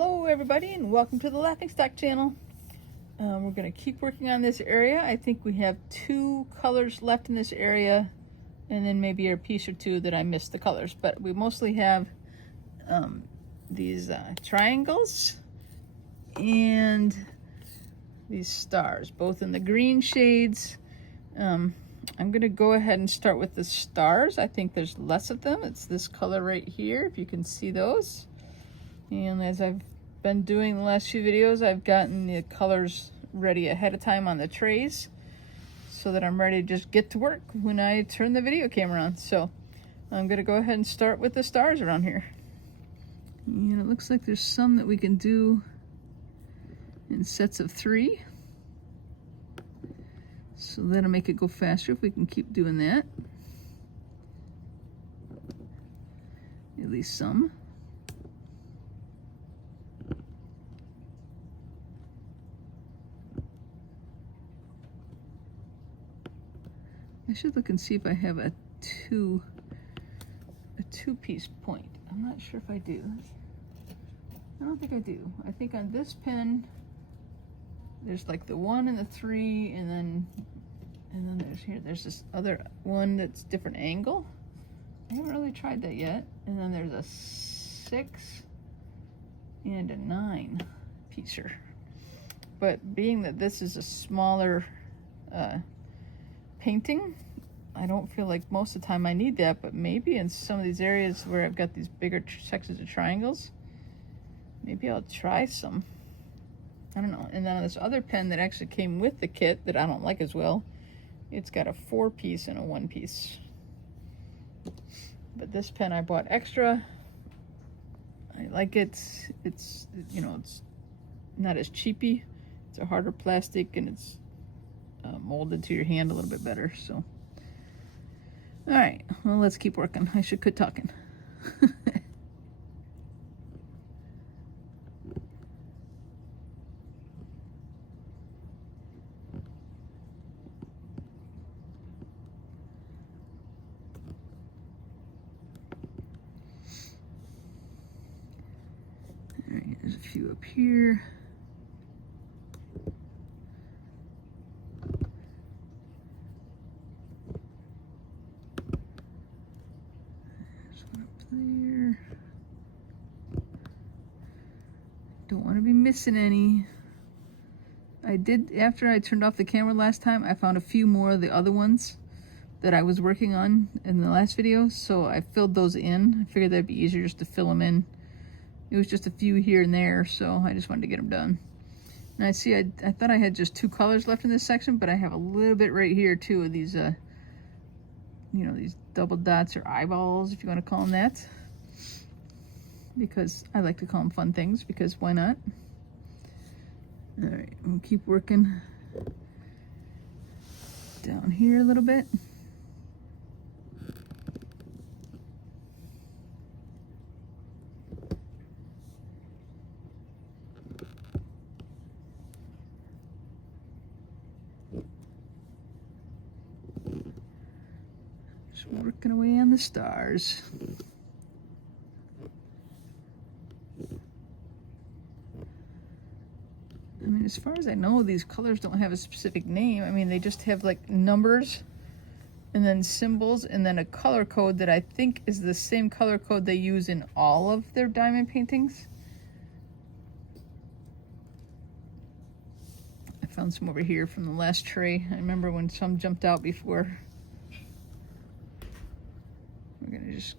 Hello everybody and welcome to the Laughingstock channel. We're going to keep working on this area. I think we have 2 colors left in this area and then maybe a piece or 2 that I missed the colors, but we mostly have these triangles and these stars, both in the green shades. I'm going to go ahead and start with the stars. I think there's less of them. It's this color right here, if you can see those. And as I've been doing the last few videos, I've gotten the colors ready ahead of time on the trays so that I'm ready to just get to work when I turn the video camera on. So I'm gonna go ahead and start with the stars around here. And it looks like there's some that we can do in sets of 3. So that'll make it go faster if we can keep doing that. At least some. I should look and see if I have a two-piece point. I'm not sure if I do. I don't think I do. I think on this pen, there's like the 1 and the 3, and then there's this other one that's different angle. I haven't really tried that yet. And then there's a 6 and a 9 piecer. But being that this is a smaller painting, I don't feel like most of the time I need that, but maybe in some of these areas where I've got these bigger sections of triangles, maybe I'll try some. I don't know. And then on this other pen that actually came with the kit that I don't like as well, it's got a 4-piece and a 1-piece. But this pen I bought extra. I like it. It's you know, it's not as cheapy. It's a harder plastic and it's molded to your hand a little bit better. So, all right, well, let's keep working. I should quit talking. All right, there's a few up here. There. Don't want to be missing any. I did, after I turned off the camera last time, I found a few more of the other ones that I was working on in the last video, so I filled those in. I figured that'd be easier just to fill them in. It was just a few here and there, so I just wanted to get them done. And I see, I thought I had just 2 colors left in this section, but I have a little bit right here too of these you know, these double dots or eyeballs, if you want to call them that, because I like to call them fun things, because why not? All right, we'll keep working down here a little bit. Just working away on the stars. I mean, as far as I know, these colors don't have a specific name. I mean, they just have like numbers and then symbols and then a color code that I think is the same color code they use in all of their diamond paintings. I found some over here from the last tray. I remember when some jumped out before. We're gonna just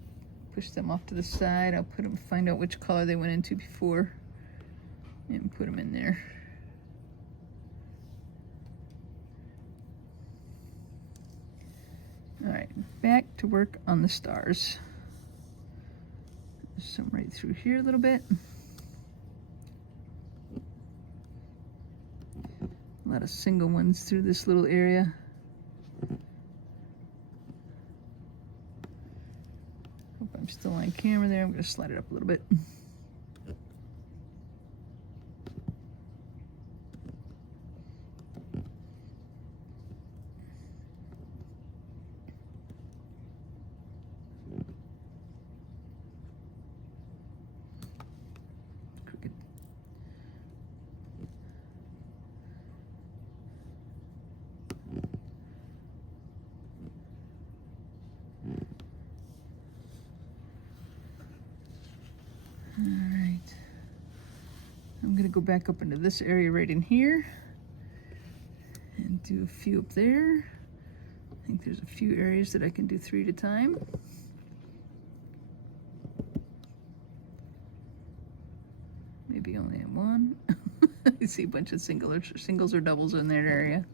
push them off to the side. I'll put them, find out which color they went into before and put them in there. All right, back to work on the stars. There's some right through here a little bit. A lot of single ones through this little area. Hope I'm still on camera there. I'm gonna slide it up a little bit. All right. I'm gonna go back up into this area right in here and do a few up there. I think there's a few areas that I can do 3 at a time. Maybe only at 1. I see a bunch of singles or doubles in that area.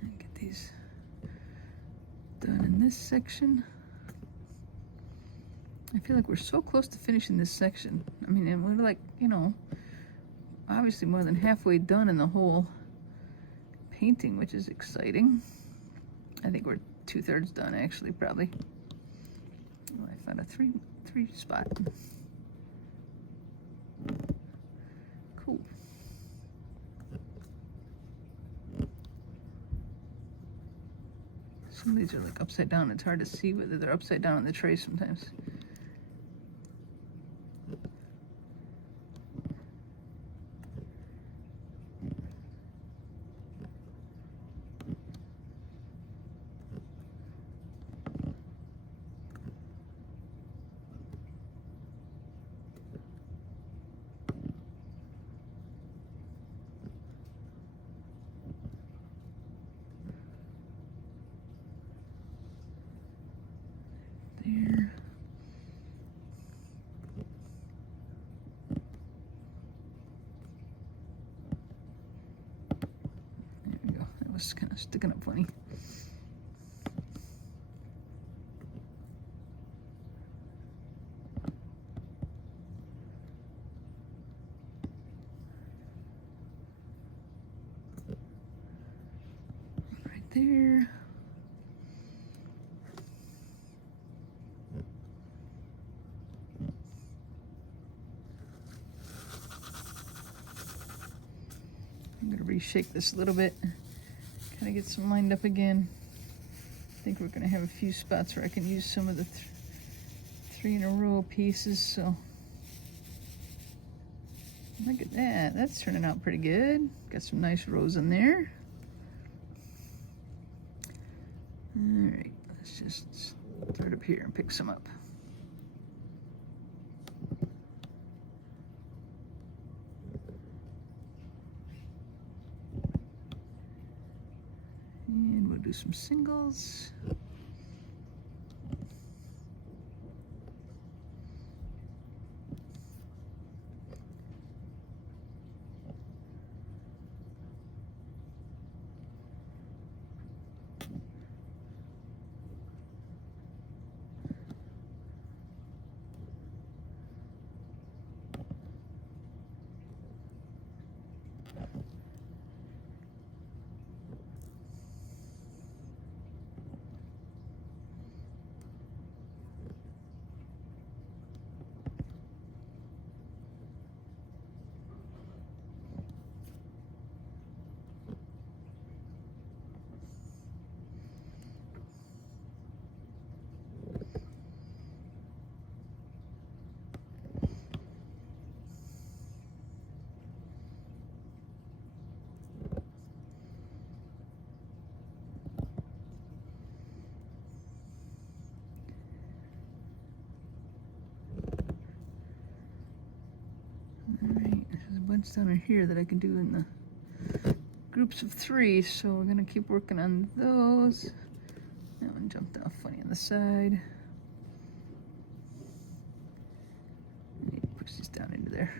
And get these done in this section. I feel like we're so close to finishing this section. I mean, and we're like, you know, obviously more than halfway done in the whole painting, which is exciting. I think we're 2/3 done, actually, probably. Oh, I found a three spot. Cool. Some of these are like upside down. It's hard to see whether they're upside down on the tray sometimes. There. There we go. That was kind of sticking up funny. Right there. I'm going to reshake this a little bit, kind of get some lined up again. I think we're going to have a few spots where I can use some of the 3 in a row pieces, so look at that. That's turning out pretty good. Got some nice rows in there. All right, let's just start up here and pick some up. And we'll do some singles. Alright, there's a bunch down in here that I can do in the groups of 3, so we're going to keep working on those. That one jumped off funny on the side. Push this down into there.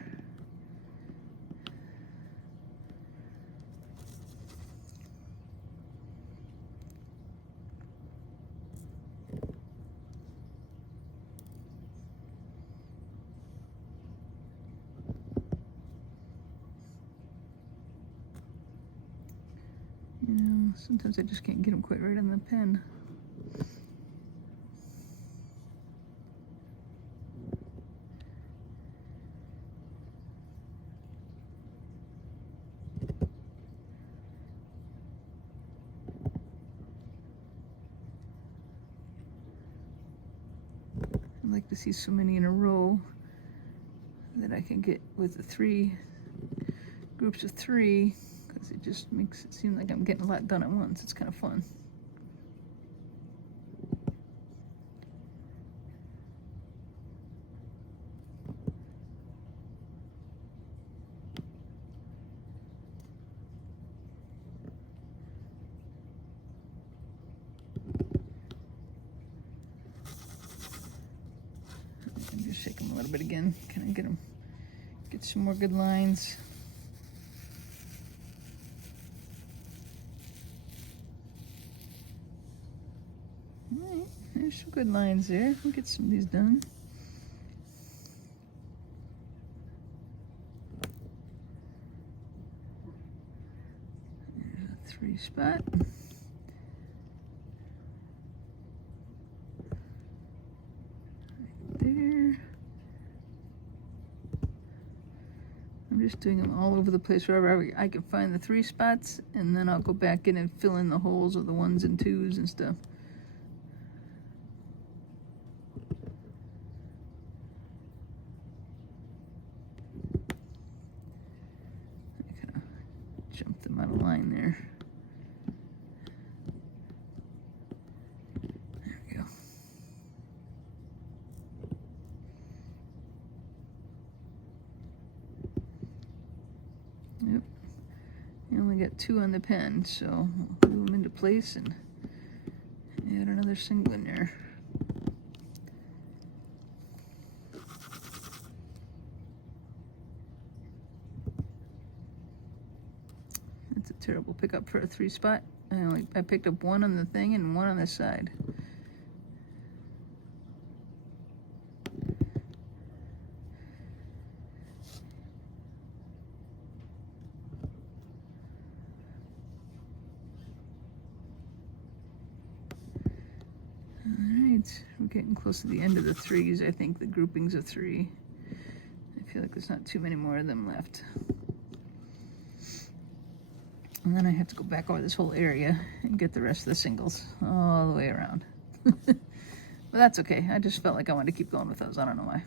You know, sometimes I just can't get them quite right on the pen. I'd like to see so many in a row that I can get with the 3 groups of 3, because it just makes it seem like I'm getting a lot done at once. It's kind of fun. Just shake them a little bit again. Can I get some more good lines? All right, there's some good lines there. We'll get some of these done. There's a 3 spot. I'm just doing them all over the place wherever I can find the 3 spots, and then I'll go back in and fill in the holes of the 1s and 2s and stuff. I kind of jumped them out of line there. There we go. Yep, I only got 2 on the pen, so I'll glue them into place and add another single in there. That's a terrible pickup for a 3 spot. I picked up 1 on the thing and 1 on the side. Alright, we're getting close to the end of the 3s, I think, the groupings of 3. I feel like there's not too many more of them left. And then I have to go back over this whole area and get the rest of the singles all the way around. But that's okay. I just felt like I wanted to keep going with those. I don't know why.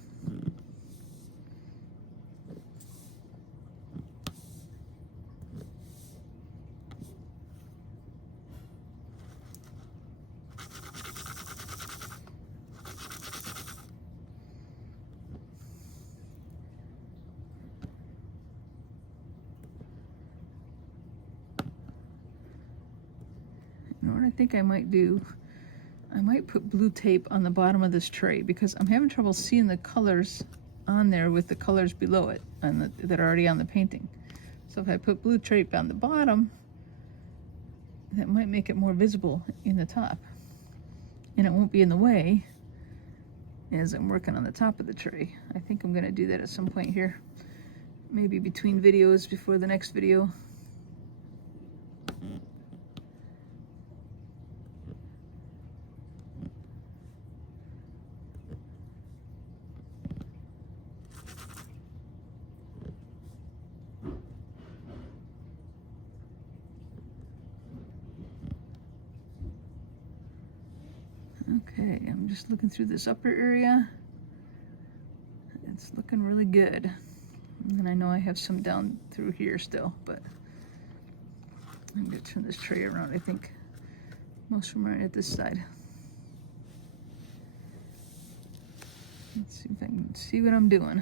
You know what I think I might do? I might put blue tape on the bottom of this tray, because I'm having trouble seeing the colors on there with the colors below it and that are already on the painting. So if I put blue tape on the bottom, that might make it more visible in the top, and it won't be in the way as I'm working on the top of the tray. I think I'm going to do that at some point here, maybe between videos before the next video. Okay, I'm just looking through this upper area. It's looking really good. And I know I have some down through here still, but I'm going to turn this tray around. I think most of them are right at this side. Let's see if I can see what I'm doing.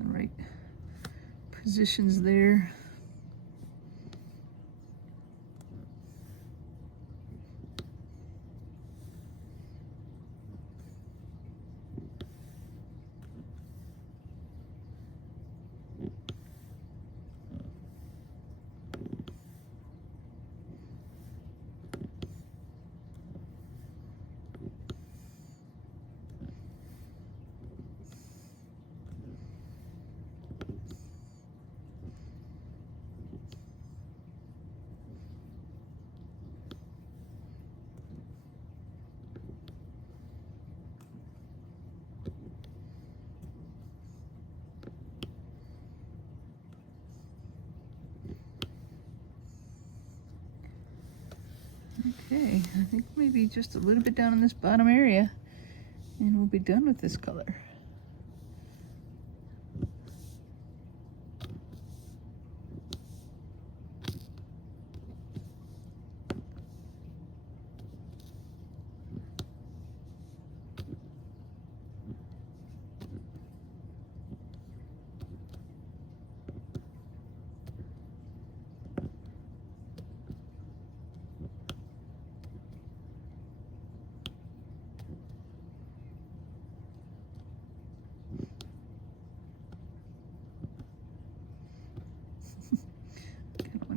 In the right positions there. Okay, I think maybe just a little bit down in this bottom area and we'll be done with this color.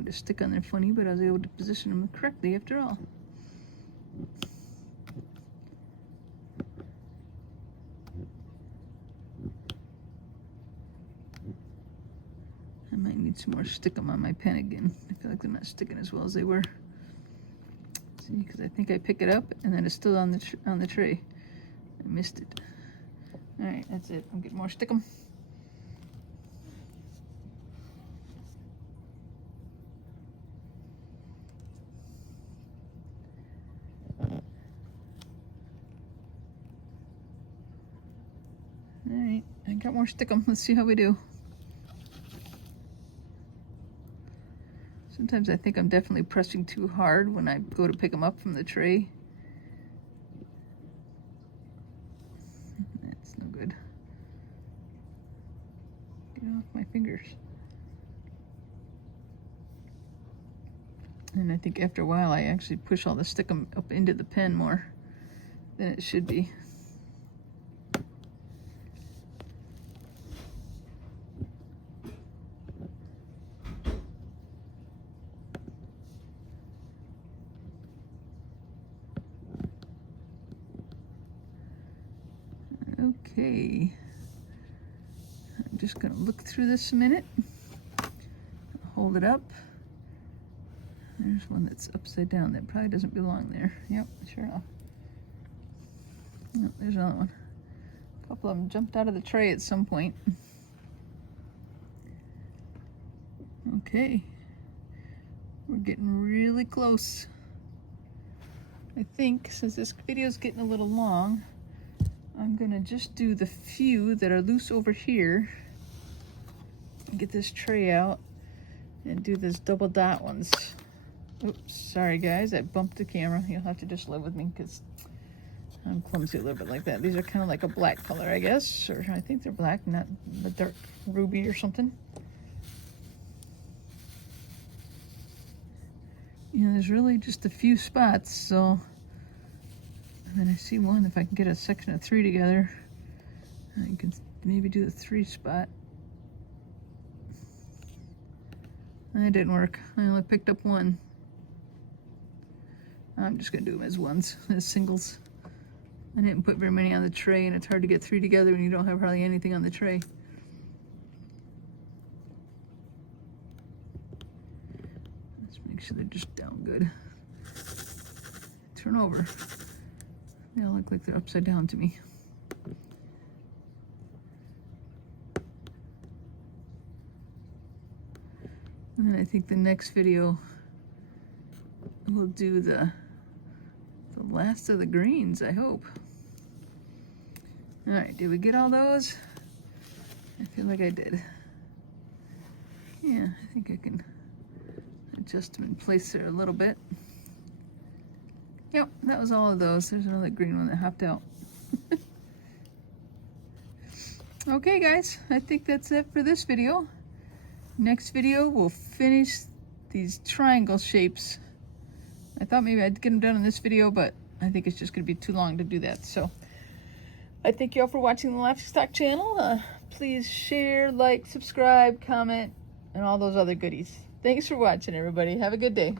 To stick on there funny, but I was able to position them correctly after all. I might need some more stickum on my pen again. I feel like they're not sticking as well as they were. See, because I think I pick it up and then it's still on the tray. I missed it. All right, that's it. I'm getting more stickum. Alright, I got more stickum. Let's see how we do. Sometimes I think I'm definitely pressing too hard when I go to pick them up from the tray. That's no good. Get off my fingers. And I think after a while I actually push all the stickum up into the pen more than it should be. Okay, I'm just going to look through this a minute, hold it up. There's one that's upside down that probably doesn't belong there. Yep, sure enough. Yep, there's another one. A couple of them jumped out of the tray at some point. Okay, we're getting really close. I think since this video is getting a little long, I'm gonna just do the few that are loose over here and get this tray out and do this double dot ones. Oops, sorry guys, I bumped the camera. You'll have to just live with me because I'm clumsy a little bit like that. These are kind of like a black color, I guess, or I think they're black, not the dark ruby or something. You know, there's really just a few spots, so. And then I see one, if I can get a section of 3 together, I can maybe do the 3 spot. That didn't work. I only picked up one. I'm just gonna do them as ones, as singles. I didn't put very many on the tray, and it's hard to get 3 together when you don't have hardly anything on the tray. Let's make sure they're just down good. Turn over. They all look like they're upside down to me. And then I think the next video we'll do the last of the greens, I hope. All right, did we get all those? I feel like I did. Yeah, I think I can adjust them in place there a little bit. Yep, that was all of those. There's another green one that hopped out. Okay guys, I think that's it for this video. Next video, we'll finish these triangle shapes. I thought maybe I'd get them done in this video, but I think it's just gonna be too long to do that. So I thank you all for watching the Laughing Stock channel. Please share, like, subscribe, comment, and all those other goodies. Thanks for watching, everybody. Have a good day.